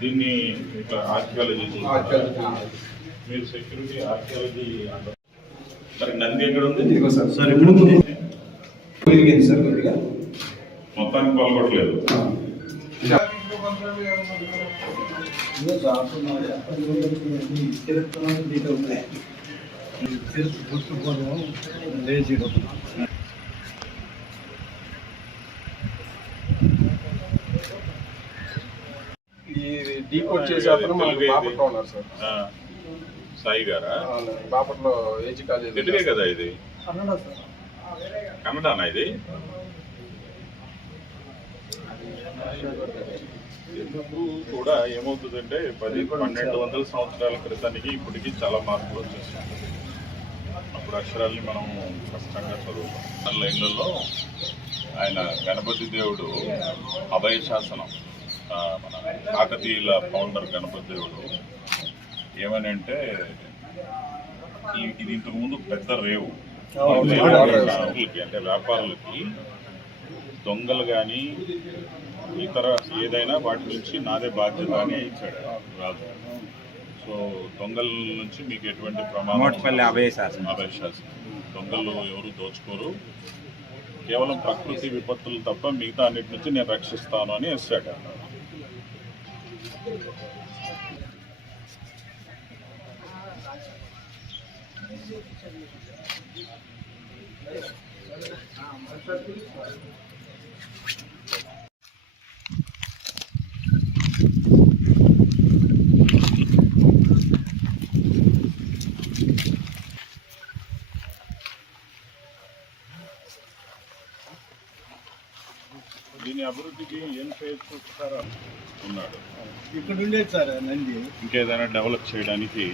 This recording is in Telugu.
దీన్ని ఆర్కియాలజీ మీరు సెక్యూరిటీ ఆర్కియాలజీ మరి నంది ఎక్కడ ఉంది? సార్ ఇప్పుడు సార్ కొద్దిగా మొత్తానికి పాల్గొట్టలేదు. ఈ డీకోడ్ చేసే అతను మనకి బాపట్లో ఉన్నారు సార్. సాయి గారా? బాపట్లో ఏజీ కాలేజ్ తెలుగే కదా ఇది? కన్నడనా ఇది? ఎందుకు కూడా ఏమవుతుందంటే 10-1200 సంవత్సరాల క్రితానికి ఇప్పటికీ చాలా మార్పులు వచ్చేసాయి. అప్పుడు అక్షరాల్ని మనం స్పష్టంగా చదువుతాం. లైన్లలో ఆయన గణపతి దేవుడు అభయ శాసనం, మన కాకతీయుల ఫౌండర్ గణపతి దేవుడు ఏమని అంటే, ఇది ఇంతకుముందు పెద్ద రేవు, అంటే వ్యాపారులకి దొంగలు కానీ ఇతర ఏదైనా వాటి నుంచి నాదే బాధ్యత అని ఇచ్చాడు రాజు. సో దొంగల నుంచి మీకు ఎటువంటి ప్రమాదం, అభయ శాసనం, దొంగలు ఎవరు దోచుకోరు, కేవలం ప్రకృతి విపత్తులు తప్ప మిగతా అన్నిటి నుంచి నేను రక్షిస్తాను అని ఇచ్చాడు. దీని అభివృద్ధికి ఏం చేస్తారా ఉన్నాడు ఇక్కడ ఉండేది సార్ నంది. ఇంకేదైనా డెవలప్ చేయడానికి